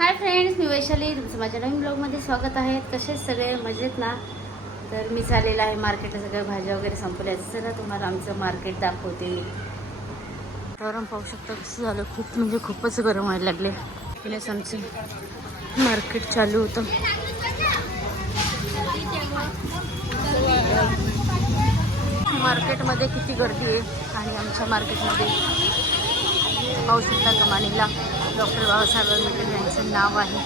Hi friends मी वैशाली. तुमचं माझ्या नवीन ब्लॉगमध्ये स्वागत आहे. कसे सगळे? मजेत ना? तर मी चाललेलं आहे मार्केटला सगळ्या भाज्या वगैरे संपल्या चला तुम्हाला आमचं मार्केट दाखवते. मी गरम पाहू शकता कसं झालं. खूप म्हणजे खूपच गरम व्हायला लागले. प्लस आमचं मार्केट चालू होतं. मार्केटमध्ये किती गर्दी आहे आणि आमच्या मार्केटमध्ये पाहू शकता कमानीला डॉक्टर बाबासाहेब आंबेडकर यांचं नाव आहे.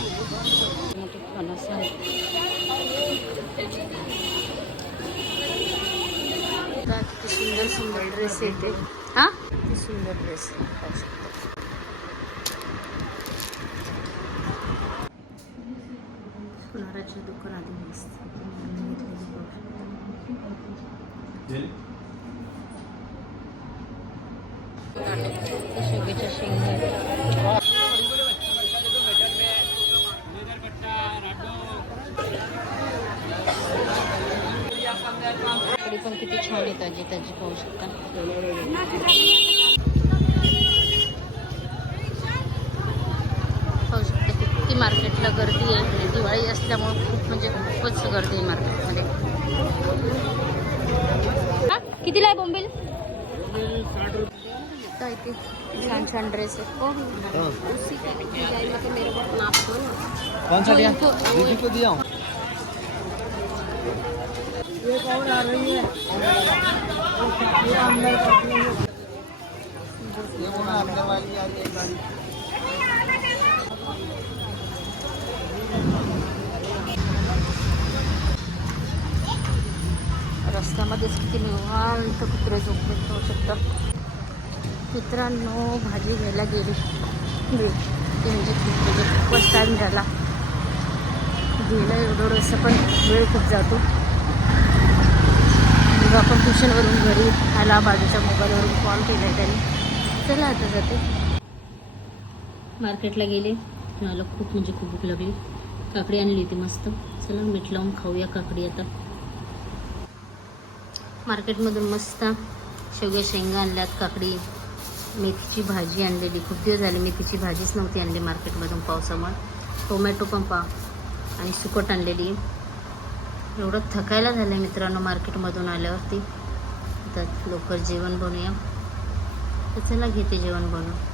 आहे किती सुंदर सुंदर ड्रेस येते. हा? किती सुंदर ड्रेस सोनाराच्या दुकानात मस्त. शेवग्याच्या शेंगा कढी पण किती छान आहे ताजी ताजी पाहू शकता. पाहू शकता किती मार्केटला गर्दी आहे. दिवाळी असल्यामुळे खूप म्हणजे खूपच गर्दी आहे मार्केटमध्ये हा? कितीला आहे बोंबील? छान छान ड्रेस आहे. हो कौन सा दिया रस्त्यामध्येच किती निवांत कुत्रे झोपले होऊ शकतात. मित्रांनो भाजी घ्यायला गेली. म्हणजे खूप खूपच टाईम झाला गेलं एवढं असं पण वेळ खूप जातो. मग आपण ट्युशनवरून घरी आला बाजूच्या मोबाईलवरून कॉल केला आहे त्याने. चला आता जाते. मार्केटला गेले. मला खूप म्हणजे खूप भूक लागली. काकडी आणली होती मस्त. चला मीठ लावून खाऊया काकडी आता. मार्केटमधून मस्त शेवग्या शेंगा आणल्यात काकडी. मेथीची भाजी आणलेली. खूप दिवस झाले मेथीची भाजीच नव्हती आणली मार्केटमधून पावसामुळे. टोमॅटो पण पा आणि सुकट आणलेली. एवढं थकायला झालं मित्रांनो मार्केटमधून आल्यावरती. तर लवकर जेवण बनवूया. तर चला घेते जेवण बनवून.